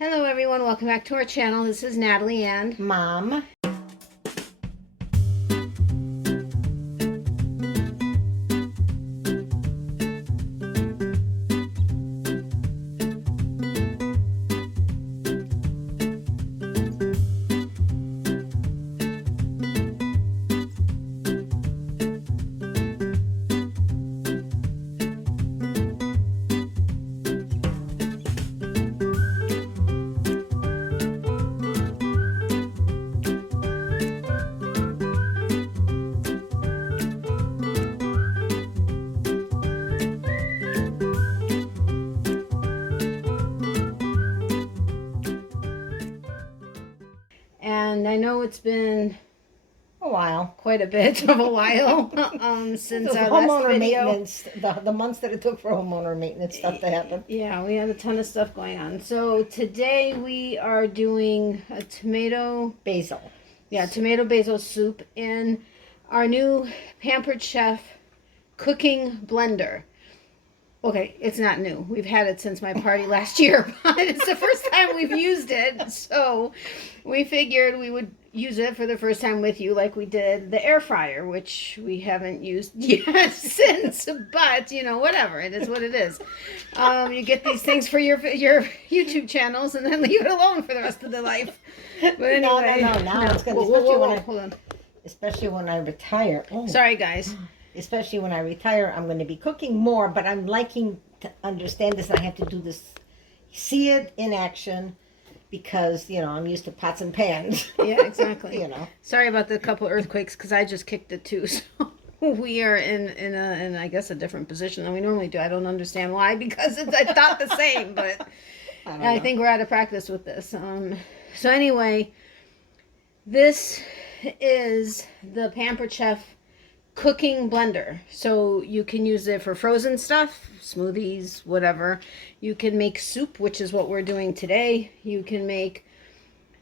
Hello everyone, welcome back to our channel. This is Natalie and Mom. I know it's been A while. quite a bit of a while since our last Homeowner video. maintenance, the months that it took for homeowner maintenance stuff to happen. Yeah, we had a ton of stuff going on. So today we are doing a tomato Basil. basil soup in our new Pampered Chef cooking blender. Okay, it's not new. We've had it since my party last year, but it's the first time we've used it. So we figured we would use it for the first time with you like we did the air fryer, which we haven't used yet since, but you know, whatever. It is what it is. You get these things for your YouTube channels and then leave it alone for the rest of the life. But anyway, No. Now it's good, especially when I retire. Oh. Sorry, guys. Especially when I retire, I'm going to be cooking more, but I'm liking to understand this. I have to do this, see it in action, because, you know, I'm used to pots and pans. Yeah, exactly. You know. Sorry about the couple earthquakes, because I just kicked it too. So we are in I guess a different position than we normally do. I don't understand why, because I thought the same, but I think we're out of practice with this. So anyway, this is the Pampered Chef cooking blender. So you can use it for frozen stuff, smoothies, whatever. You can make soup, which is what we're doing today. You can make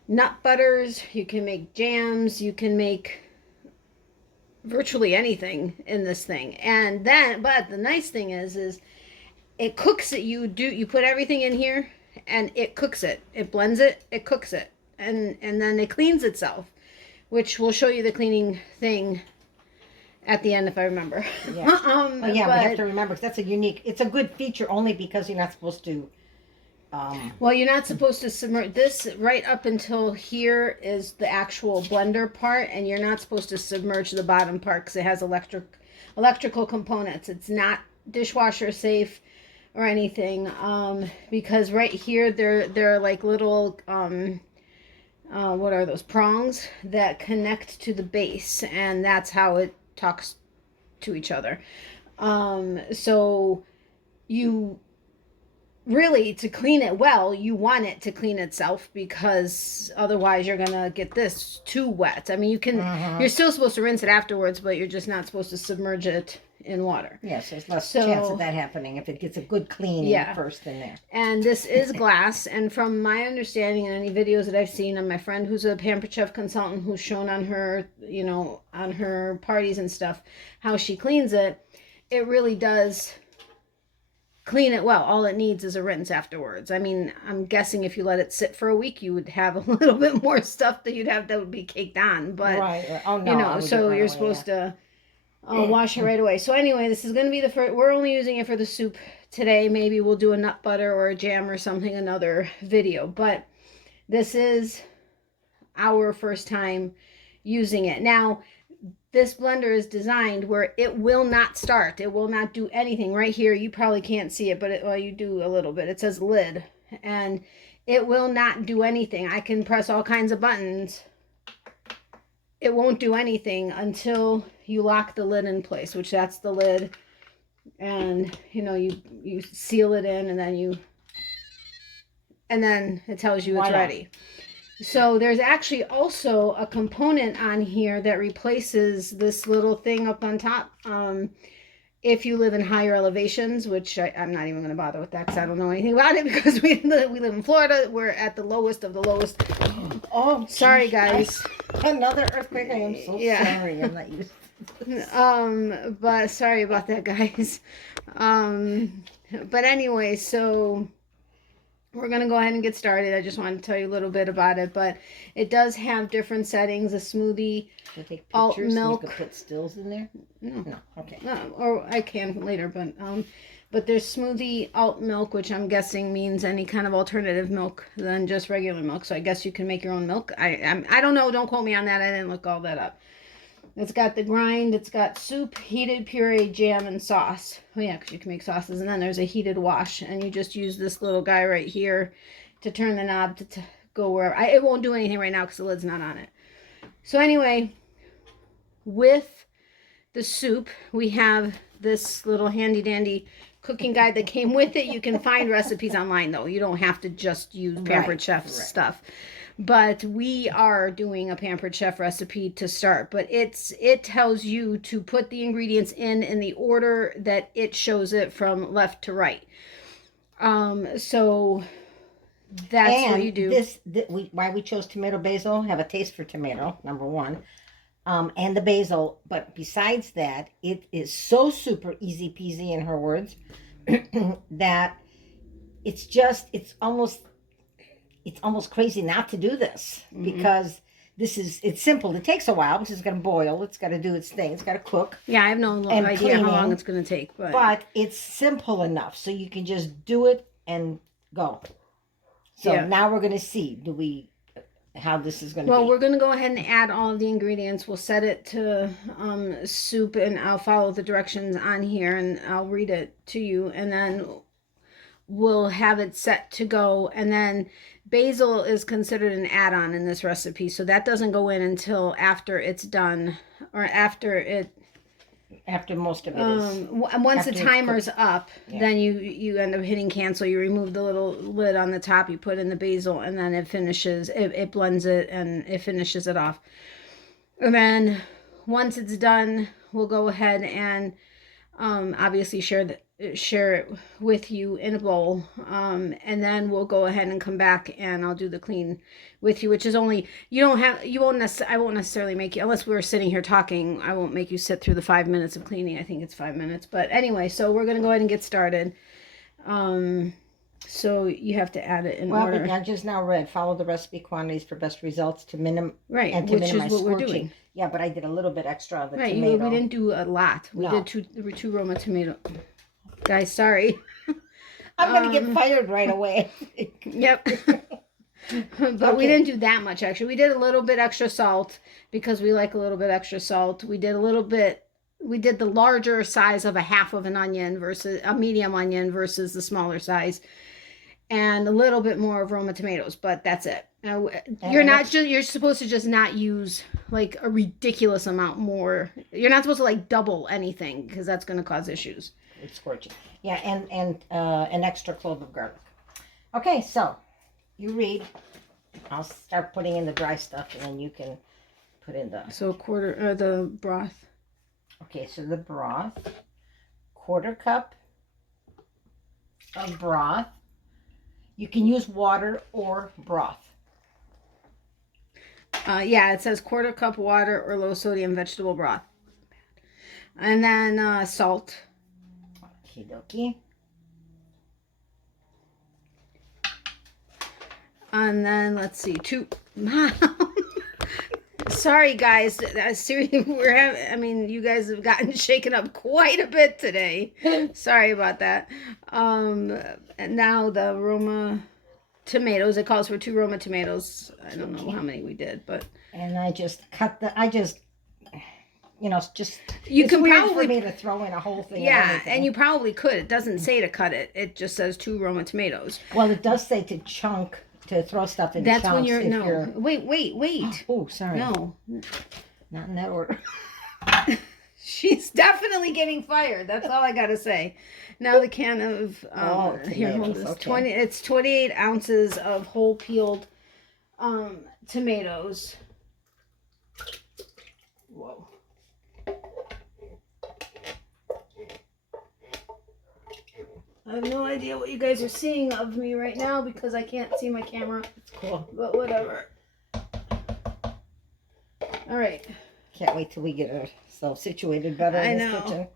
nut butters, you can make jams, you can make virtually anything in this thing. And then, but the nice thing is it cooks it. You put everything in here and it cooks it. It blends it, it cooks it, and then it cleans itself, which we'll show you the cleaning thing at the end if I remember. Yeah. We have to remember, because it's a good feature only because you're not supposed to well, you're not supposed to submerge this. Right up until here is the actual blender part, and you're not supposed to submerge the bottom part because it has electrical components. It's not dishwasher safe or anything, because right here they're like little what are those, prongs that connect to the base, and that's how it talks to each other. So you really, to clean it well, you want it to clean itself, because otherwise you're gonna get this too wet. I mean, you can you're still supposed to rinse it afterwards, but you're just not supposed to submerge it in water. Yes, there's less chance of that happening if it gets a good cleaning first in there. And this is glass, and from my understanding and any videos that I've seen, and my friend who's a Pampered Chef consultant who's shown on her, you know, on her parties and stuff, how she cleans it, it really does clean it well. All it needs is a rinse afterwards. I mean, I'm guessing if you let it sit for a week, you would have a little bit more stuff that would be caked on, but right. Oh, no, you know, so you're supposed to wash it right away. So anyway, this is going to be the first. We're only using it for the soup today. Maybe we'll do a nut butter or a jam or something another video. But this is our first time using it. Now, this blender is designed where it will not start. It will not do anything. Right here, you probably can't see it, but well, you do a little bit. It says lid, and it will not do anything. I can press all kinds of buttons. It won't do anything until you lock the lid in place, which that's the lid, and you know, you seal it in, and then it tells you it's ready. So there's actually also a component on here that replaces this little thing up on top. If you live in higher elevations, which I'm not even going to bother with that because I don't know anything about it, because we live in Florida. We're at the lowest of the lowest. Oh, sorry guys. Another earthquake. I am so sorry. I'm not used to this. But sorry about that, guys. But anyway, so we're going to go ahead and get started. I just wanted to tell you a little bit about it, but it does have different settings. A smoothie, Should I take alt pictures milk. so you could put stills in there? No, Okay. or I can later, but there's smoothie alt milk, which I'm guessing means any kind of alternative milk than just regular milk. So I guess you can make your own milk. I don't know. Don't quote me on that. I didn't look all that up. It's got the grind. It's got soup, heated puree, jam, and sauce. Oh, yeah, because you can make sauces. And then there's a heated wash. And you just use this little guy right here to turn the knob to go wherever. It won't do anything right now because the lid's not on it. So anyway, with the soup, we have this little handy-dandy cooking guide that came with it. You can find recipes online, though. You don't have to just use Pampered Chef stuff. But we are doing a Pampered Chef recipe to start. But it tells you to put the ingredients in the order that it shows it from left to right. So that's what you do. Why we chose tomato basil, have a taste for tomato, number one. And the basil. But besides that, it is so super easy peasy, in her words, that it's almost crazy not to do this, because it's simple. It takes a while because it's going to boil. It's got to do its thing. It's got to cook. Yeah, I have no idea how long it's going to take. But it's simple enough so you can just do it and go. So now we're going to see how this is going to be. Well, we're going to go ahead and add all of the ingredients. We'll set it to soup, and I'll follow the directions on here, and I'll read it to you, and then we'll have it set to go. And then basil is considered an add-on in this recipe, so that doesn't go in until after it's done, or after most of it is. Once the timer's up, then you end up hitting cancel. You remove the little lid on the top, you put in the basil, and then it blends it, and it finishes it off. And then once it's done, we'll go ahead and obviously share it with you in a bowl, and then we'll go ahead and come back and I'll do the clean with you, which is only, I won't necessarily make you, unless we were sitting here talking, I won't make you sit through the 5 minutes of cleaning. I think it's 5 minutes, but anyway, so we're going to go ahead and get started. So you have to add it in order. But I just now read, follow the recipe quantities for best results to minimize which is what we're doing. Yeah, but I did a little bit extra of the tomato. We didn't do a lot. We did two Roma tomato. Guys, sorry. I'm going to get fired right away. Yep. But we didn't do that much, actually. We did a little bit extra salt because we like a little bit extra salt. We did the larger size of a half of an onion versus a medium onion versus the smaller size. And a little bit more of Roma tomatoes, but that's it. Now, you're supposed to just not use like a ridiculous amount more. You're not supposed to like double anything because that's going to cause issues. It's scorching. Yeah, and an extra clove of garlic. Okay, so you read. I'll start putting in the dry stuff, and then you can put in the... So the broth. Okay, so the broth. 1/4 cup of broth. You can use water or broth. Yeah, it says 1/4 cup water or low sodium vegetable broth. And then salt. Okie dokie. And then let's see, Mom. Sorry guys, seriously, you guys have gotten shaken up quite a bit today. Sorry about that. And now the Roma tomatoes. It calls for 2 Roma tomatoes. I don't know how many we did, but. And I just you can weird probably for me to throw in a whole thing. Yeah, and you probably could. It doesn't say to cut it. It just says 2 Roma tomatoes. Well, it does say to throw stuff in chunks. That's when you're Wait. Oh, sorry. No. Not in that order. She's definitely getting fired. That's all I gotta say. Now the can of it's 28 ounces of whole peeled tomatoes. Whoa. I have no idea what you guys are seeing of me right now because I can't see my camera. It's cool. But whatever. All right. Can't wait till we get ourselves situated better in this kitchen.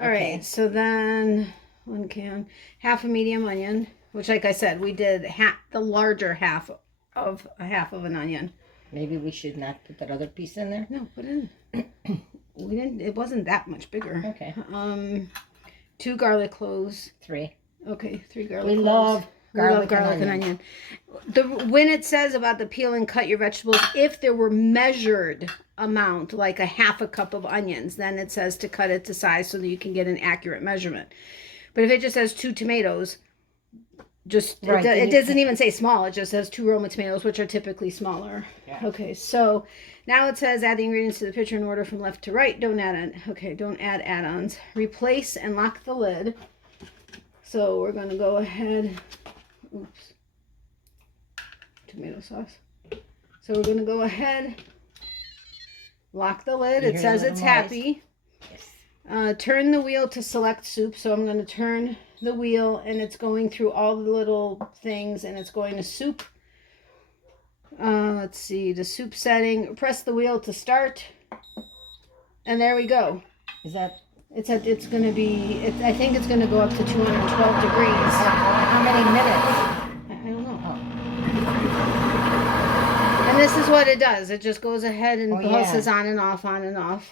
All right. So then 1 can, half a medium onion. which, like I said, we did the larger half of an onion. Maybe we should not put that other piece in there. No, put it in. We didn't. It wasn't that much bigger. Okay. 2 garlic cloves. 3. Okay, 3 garlic We cloves. love garlic and onion. When it says about the peel and cut your vegetables, if there were measured amount, like a half a cup of onions, then it says to cut it to size so that you can get an accurate measurement. But if it just says 2 tomatoes, it doesn't even say small. It just says 2 Roma tomatoes, which are typically smaller. Yeah. Okay, so now it says add the ingredients to the pitcher in order from left to right. Don't add add-ons. Replace and lock the lid. So we're going to go ahead. Oops. Tomato sauce. So we're going to go ahead. Lock the lid. It says it's happy. Yes. Turn the wheel to select soup. So I'm going to turn the wheel, and it's going through all the little things, and it's going to soup. Let's see, the soup setting. Press the wheel to start, and there we go. Is that? It's going to be. I think it's going to go up to 212 degrees. How many minutes? I don't know. And this is what it does. It just goes ahead and pulses on and off, on and off.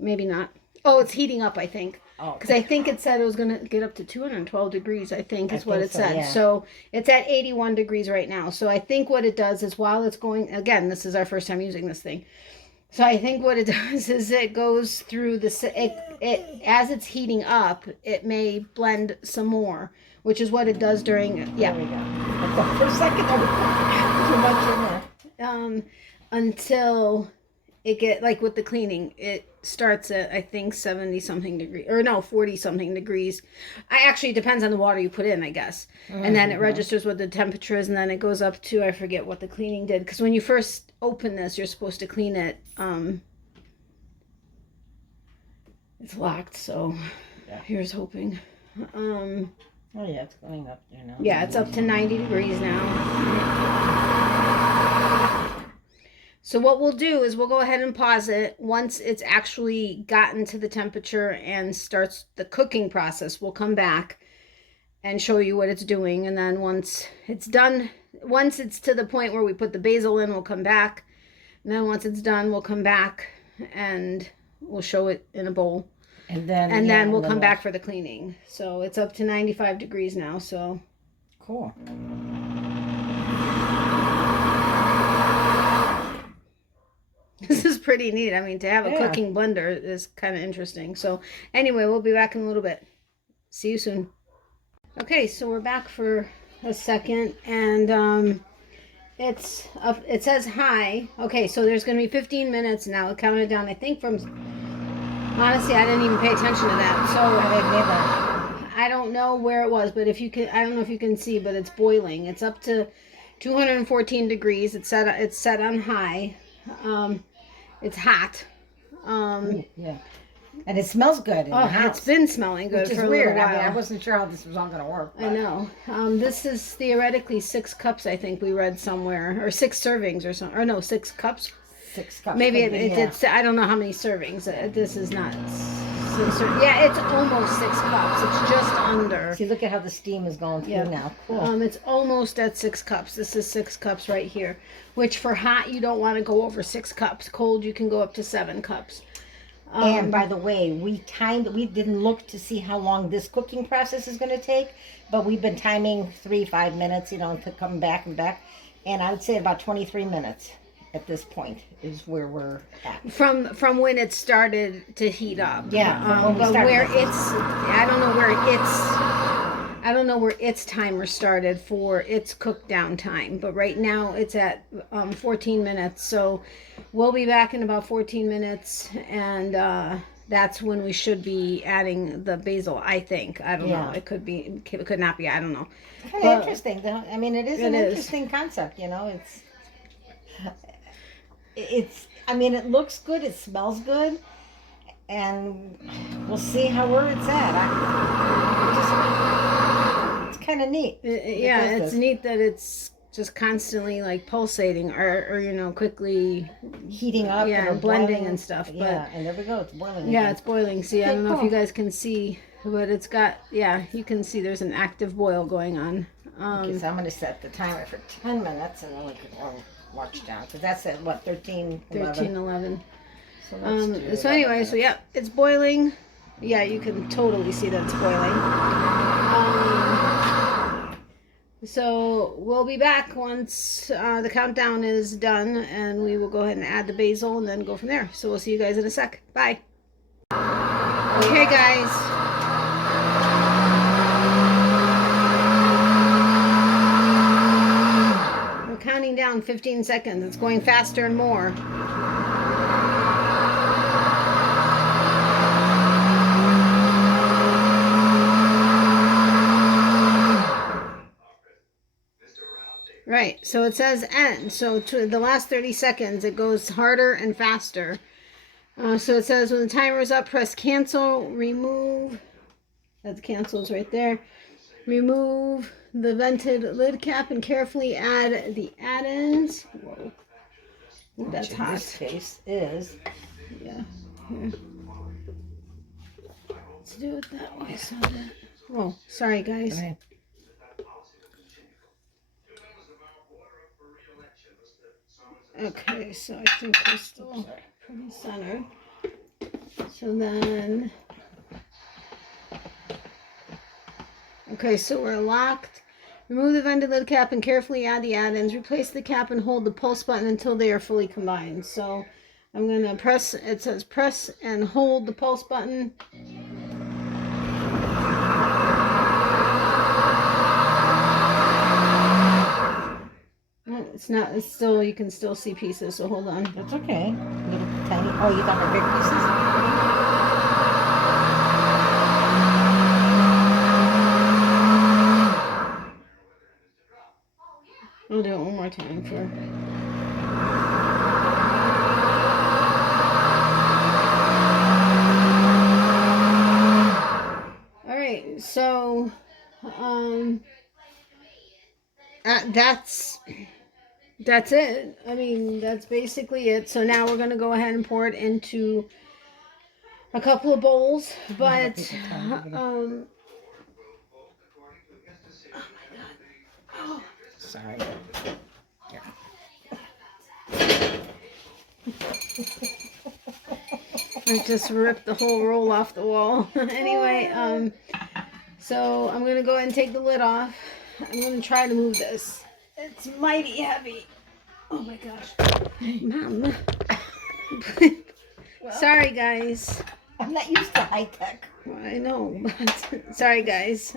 Maybe not. Oh, it's heating up, I think. Because I think it said it was going to get up to 212 degrees, I think is what it said. Yeah. So it's at 81 degrees right now. So I think what it does is while it's going, again, this is our first time using this thing. So I think what it does is it goes through as it's heating up, it may blend some more, which is what it does during, There we go. But for a second, there was too much in there. Until it get, like with the cleaning, it starts at, I think, 70 something degrees, or no, 40 something degrees. Actually, it depends on the water you put in, I guess. And then it registers what the temperature is, and then it goes up to, I forget what the cleaning did. Because when you first open this, you're supposed to clean it. It's locked, so here's hoping. Oh yeah, it's going up there now. Yeah, it's up to 90 degrees now. So what we'll do is we'll go ahead and pause it. Once it's actually gotten to the temperature and starts the cooking process, we'll come back and show you what it's doing. And then once it's done, once it's to the point where we put the basil in, we'll come back. And then once it's done, we'll come back and we'll show it in a bowl. And then we'll come back for the cleaning. So it's up to 95 degrees now, so. Cool. This is pretty neat. I mean, to have a cooking blender is kind of interesting. So anyway, we'll be back in a little bit. See you soon. Okay, so we're back for a second, and it's up. It says high. Okay, so there's going to be 15 minutes now. It counted down, I think, from... Honestly, I didn't even pay attention to that. So I don't know where it was, but if you can, I don't know if you can see, but it's boiling. It's up to 214 degrees. It's set on high. It's hot. Yeah. And it smells good in the house. It's been smelling good which for is a weird. little while. I mean, I wasn't sure how this was all going to work. I know. This is theoretically 6 cups, I think we read somewhere. Or 6 servings or something. Or no, 6 cups. 6 cups. Maybe it did. I don't know how many servings. This is not. Yeah, it's almost 6 cups. It's just under. See, look at how the steam is going through now. Cool. It's almost at 6 cups. This is 6 cups right here. Which for hot, you don't want to go over 6 cups. Cold, you can go up to 7 cups. And by the way, we didn't look to see how long this cooking process is going to take, but we've been timing 3-5 minutes, to come back and back. And I would say about 23 minutes at this point is where we're at. From when it started to heat up. Yeah. But where it's, I don't know where its timer started for its cook down time, but right now it's at 14 minutes. So we'll be back in about 14 minutes, and that's when we should be adding the basil, I think. I don't know. It could not be. I don't know. Kind of interesting, though. I mean, it is an interesting concept, It's. I mean, it looks good. It smells good, and we'll see where it's at. It's kind of neat. It's neat that it's just constantly like pulsating or quickly heating up, and blending and stuff. But and there we go. It's boiling. Yeah, it's boiling. See, I don't know if you guys can see but it's got, yeah, you can see there's an active boil going on. Okay, so I'm going to set the timer for 10 minutes and then we can watch down. Because that's at what, 13, 11? So let's do So anyway, so yeah, it's boiling. Yeah, you can totally see that it's boiling. So we'll be back once the countdown is done, and we will go ahead and add the basil and then go from there. So we'll see you guys in a sec. Bye. Okay, guys. We're counting down 15 seconds. It's going faster and more. Right, so it says end. So to the last 30 seconds, it goes harder and faster. So it says when the timer is up, press cancel, remove. That cancels right there. Remove the vented lid cap and carefully add the add-ins. Whoa, that's hot. In this case is. Yeah. Here. Let's do it that way. So that. Oh, sorry, guys. Okay. Okay, so I think we're still pretty centered. So then, okay, so we're locked. Remove the vented lid cap and carefully add the add-ins. Replace the cap and hold the pulse button until they are fully combined. So I'm going to press, it says press and hold the pulse button. It's not, it's still, you can still see pieces, so hold on. That's okay. Little tiny, oh, you got my big pieces? I'll do it one more time for. All right, so, that's it. I mean, that's basically it. So now we're going to go ahead and pour it into a couple of bowls. But, oh my God. Oh. Sorry. Yeah. I just ripped the whole roll off the wall. Anyway, so I'm going to go ahead and take the lid off. I'm going to try to move this. It's mighty heavy. Oh my gosh. Mom. Sorry, guys. I'm not used to high tech. I know, but sorry, guys.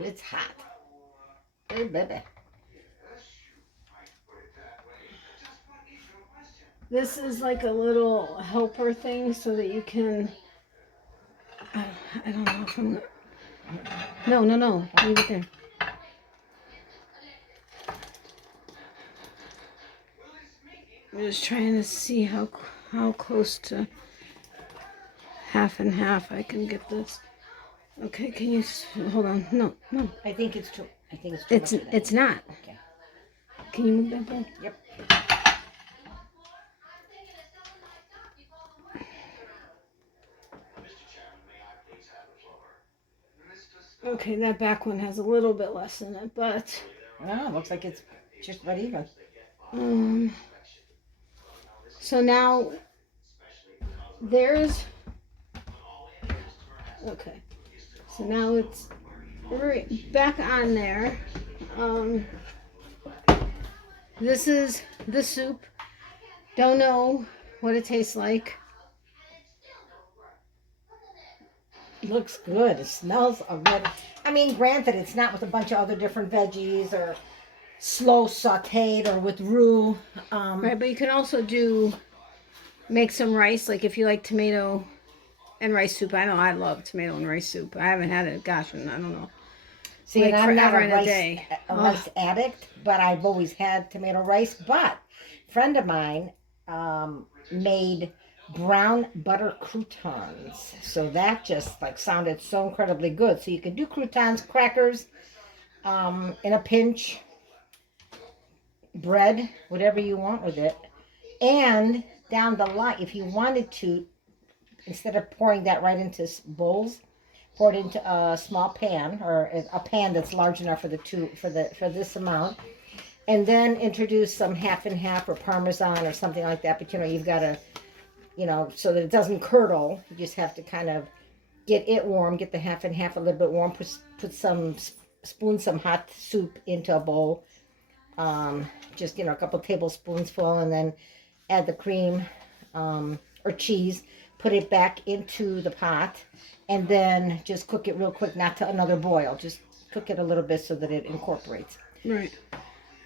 It's hot. Hey, baby. This is like a little helper thing so that you can. I don't know if I'm. No. Leave it there. I'm just trying to see how close to half and half I can get this. Okay, can you hold on? No. I think it's too. It's not. Okay. Can you move that bowl? Yep. Okay, that back one has a little bit less in it, but No, looks like it's just about even. So now there's. Okay. So now it's right back on there. This is the soup. Don't know what it tastes like. Looks good. It smells good. I mean, granted, it's not with a bunch of other different veggies or slow sauteed or with roux. Right, but you can also make some rice, like if you like tomato and rice soup. I know I love tomato and rice soup. I haven't had it, gosh, and I don't know. See, like and I'm not forever a in a day. rice addict, but I've always had tomato rice. But a friend of mine made brown butter croutons. So that just like sounded so incredibly good. So you can do croutons, crackers, in a pinch, bread, whatever you want with it. And down the line, if you wanted to, instead of pouring that right into bowls, pour it into a small pan or a pan that's large enough for for this amount, and then introduce some half and half or Parmesan or something like that. But you've got to, so that it doesn't curdle. You just have to kind of get it warm, get the half and half a little bit warm. Put some hot soup into a bowl. Just a couple tablespoons full, and then add the cream or cheese. Put it back into the pot, and then just cook it real quick, not to another boil. Just cook it a little bit so that it incorporates. Right.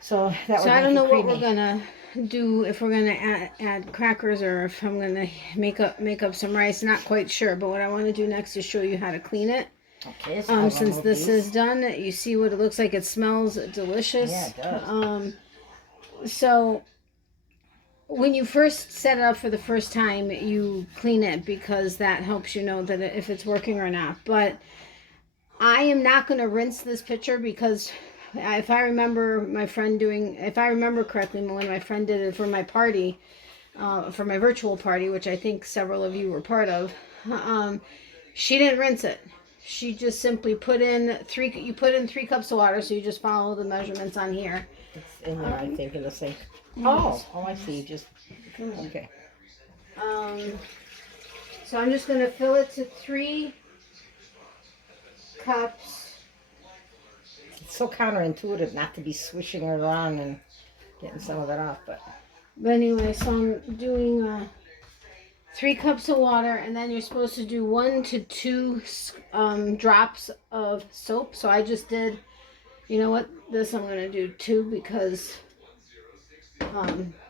So that would So I don't know creamy. what we're gonna do, if we're gonna add crackers or if I'm gonna make up some rice. Not quite sure, but what I want to do next is show you how to clean it. Okay. So since this is done, you see what it looks like. It smells delicious. Yeah, it does. So when you first set it up for the first time, you clean it because that helps you know that if it's working or not. But I am not going to rinse this pitcher because if I remember correctly, when my friend did it for my party, for my virtual party, which I think several of you were part of, she didn't rinse it. She just simply put in 3 cups of water. So you just follow the measurements on here. It's in there, I think, in the sink. Oh, I see. Just okay. So I'm just going to fill it to 3 cups. It's so counterintuitive not to be swishing it around and getting some of it off, but anyway, so I'm doing 3 cups of water, and then you're supposed to do 1 to 2 drops of soap. So I just did, this I'm going to do 2 because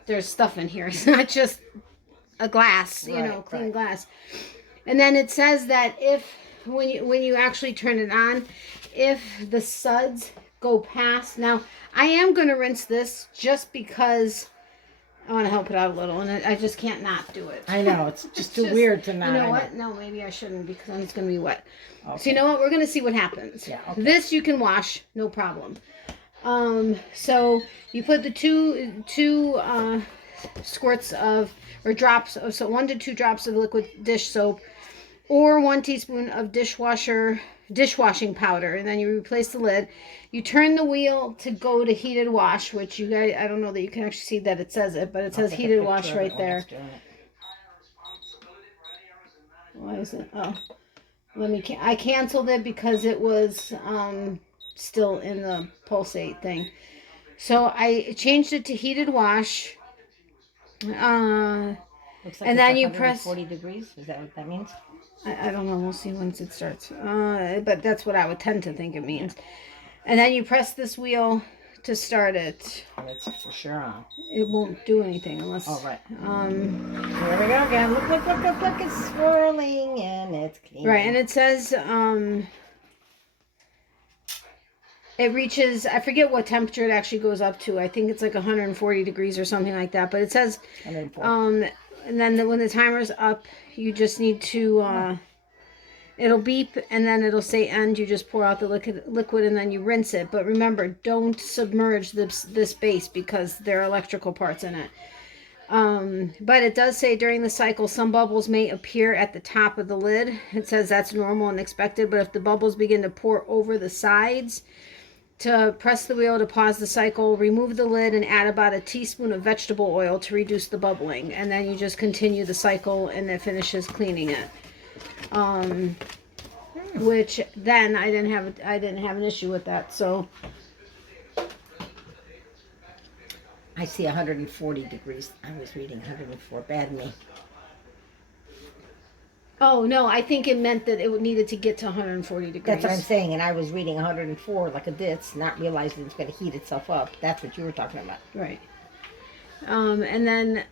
there's stuff in here. It's not just a glass, clean glass. And then it says that when you actually turn it on, if the suds go past, now I am going to rinse this just because I want to help it out a little, and I just can't not do it. I know, it's just too weird to not. You know what? No, maybe I shouldn't because then it's going to be wet. Okay. So you know what? We're going to see what happens. Yeah, okay. This you can wash, no problem. So you put the two squirts or drops of, so 1 to 2 drops of liquid dish soap, or 1 teaspoon of dishwashing powder, and then you replace the lid. You turn the wheel to go to heated wash, which you guys, I don't know that you can actually see that it says it, but it says heated wash right there. Why is it? Oh, I canceled it because it was still in the pulsate thing. So I changed it to heated wash. Looks like and then you press 40 degrees. Is that what that means? I don't know. We'll see once it starts. But that's what I would tend to think it means. And then you press this wheel to start it. And it's for sure on. It won't do anything unless. Oh, right. Here we go again. Look. It's swirling and it's clean. Right, and it says it reaches, I forget what temperature it actually goes up to. I think it's like 140 degrees or something like that. But it says, 104. And then when the timer's up, you just need to, it'll beep and then it'll say end. You just pour out the liquid and then you rinse it. But remember, don't submerge this base because there are electrical parts in it. But it does say during the cycle, some bubbles may appear at the top of the lid. It says that's normal and expected. But if the bubbles begin to pour over the sides, to press the wheel to pause the cycle, remove the lid and add about a teaspoon of vegetable oil to reduce the bubbling. And then you just continue the cycle and it finishes cleaning it. Which then I didn't have an issue with that. So I see 140 degrees. I was reading 104. Bad me. Oh, no, I think it meant that it needed to get to 140 degrees. That's what I'm saying, and I was reading 104 like a ditz, not realizing it's going to heat itself up. That's what you were talking about. Right. And then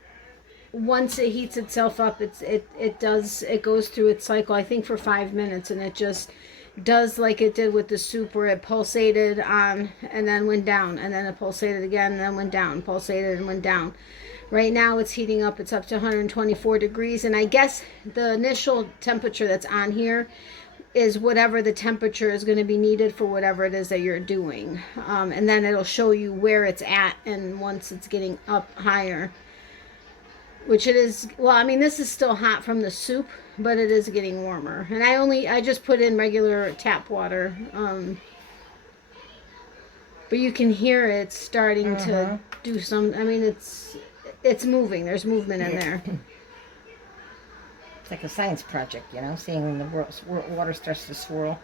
once it heats itself up, it goes through its cycle, I think for 5 minutes, and it just does like it did with the soup where it pulsated on and then went down, and then it pulsated again and then went down, pulsated and went down. Right now it's heating up. It's up to 124 degrees. And I guess the initial temperature that's on here is whatever the temperature is going to be needed for whatever it is that you're doing. And then it'll show you where it's at. And once it's getting up higher, which it is. Well, I mean, this is still hot from the soup, but it is getting warmer. And I just put in regular tap water. But you can hear it starting to do some. I mean, it's moving. There's movement in there. It's like a science project, you know, seeing when the water starts to swirl.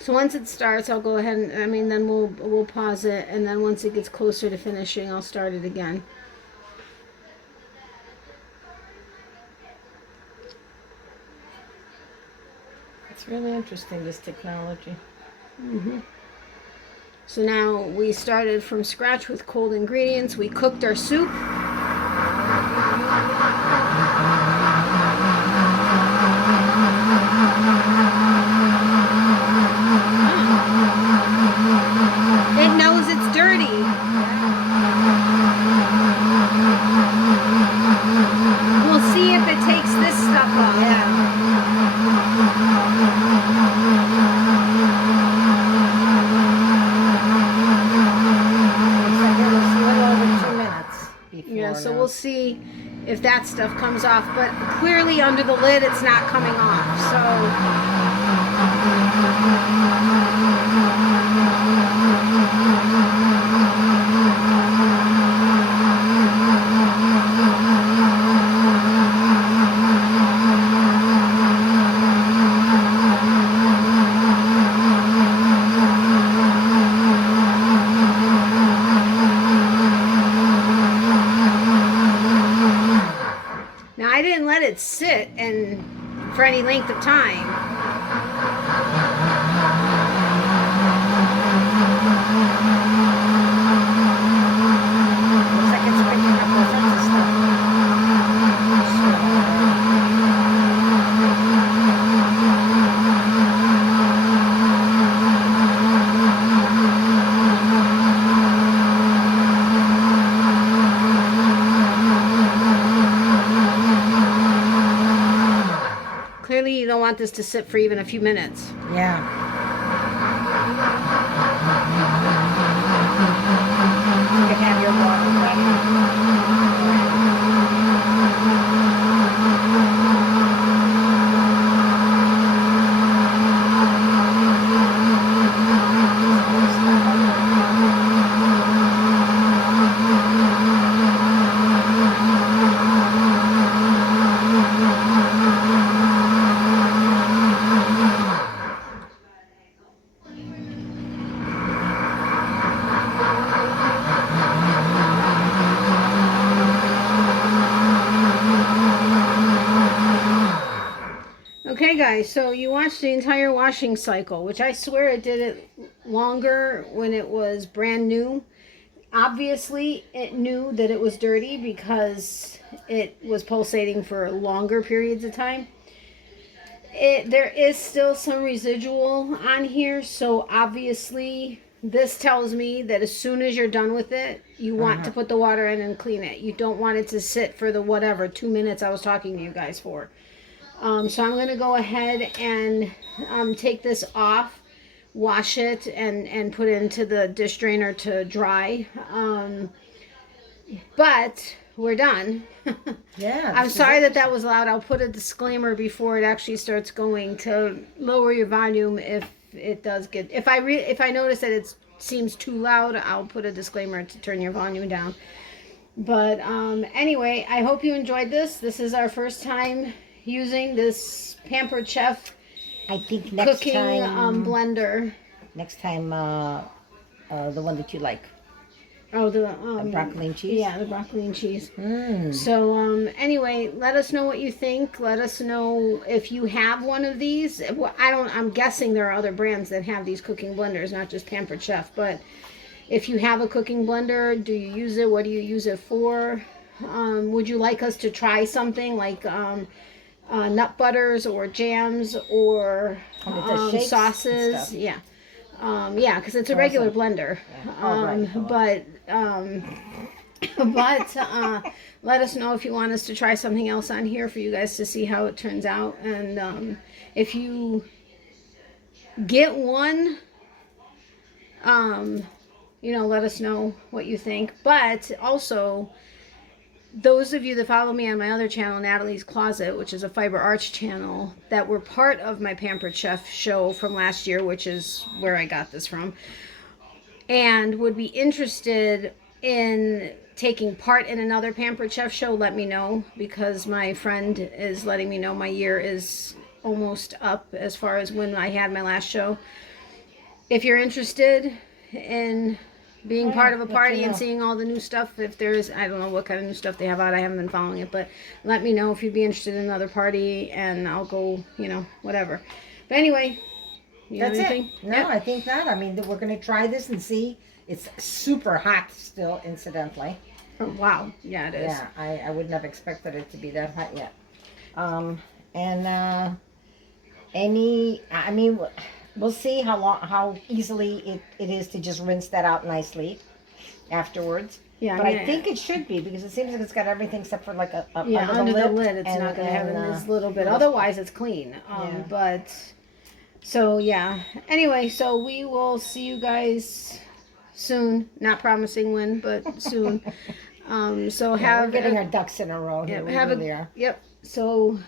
So once it starts, I'll go ahead and, I mean, then we'll pause it, and then once it gets closer to finishing, I'll start it again. It's really interesting, this technology. So now we started from scratch with cold ingredients. We cooked our soup. It knows it's dirty. We'll see if it takes this stuff off. Yeah. Yeah, so we'll see if that stuff comes off, but clearly under the lid it's not coming off, so I didn't let it sit and for any length of time. Looks like it's picking up all sorts of stuff. Clearly you don't want this to sit for even a few minutes. Yeah. You can have your water ready. Okay guys, so you watched the entire washing cycle, which I swear it did it longer when it was brand new. Obviously it knew that it was dirty because it was pulsating for longer periods of time. There is still some residual on here, so obviously this tells me that as soon as you're done with it, you want to put the water in and clean it. You don't want it to sit for the 2 minutes I was talking to you guys for. So I'm going to go ahead and take this off, wash it, and put it into the dish drainer to dry. But we're done. Yeah. I'm sorry that was loud. I'll put a disclaimer before it actually starts going to lower your volume if it does get... If I notice that it seems too loud, I'll put a disclaimer to turn your volume down. But anyway, I hope you enjoyed this. This is our first time using this Pampered Chef I think next cooking time blender. Next time, the one that you like. Oh, the broccoli and cheese. Yeah, the broccoli and cheese. So anyway, let us know what you think. Let us know if you have one of these. Well, I'm guessing there are other brands that have these cooking blenders, not just Pampered Chef. But if you have a cooking blender, do you use it? What do you use it for? Would you like us to try something like nut butters or jams or sauces? Yeah. Yeah, because it's a regular blender. But let us know if you want us to try something else on here for you guys to see how it turns out. And if you get one, let us know what you think. But also, those of you that follow me on my other channel, Natalie's Closet, which is a fiber arts channel, that were part of my Pampered Chef show from last year, which is where I got this from, and would be interested in taking part in another Pampered Chef show, let me know, because my friend is letting me know my year is almost up as far as when I had my last show. If you're interested in being part of a party and seeing all the new stuff, if there's, I don't know what kind of new stuff they have out, I haven't been following it, but let me know if you'd be interested in another party, and I'll go, whatever. But anyway, you have anything? No, I think not. I mean, we're going to try this and see. It's super hot still, incidentally. Oh, wow. Yeah, it is. Yeah, I wouldn't have expected it to be that hot yet. We'll see how easily it is to just rinse that out nicely afterwards. Yeah, but I think it should be, because it seems like it's got everything except for like under the lid. It's not going to have this little bit. Otherwise, it's clean. But so yeah. Anyway, so we will see you guys soon. Not promising when, but soon. So we're getting our ducks in a row here. Yep. So.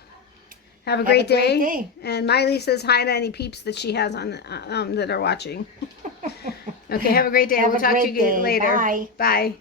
Have a great day. And Miley says hi to any peeps that she has on that are watching. Okay, have a great day. We'll talk to you later. Bye. Bye.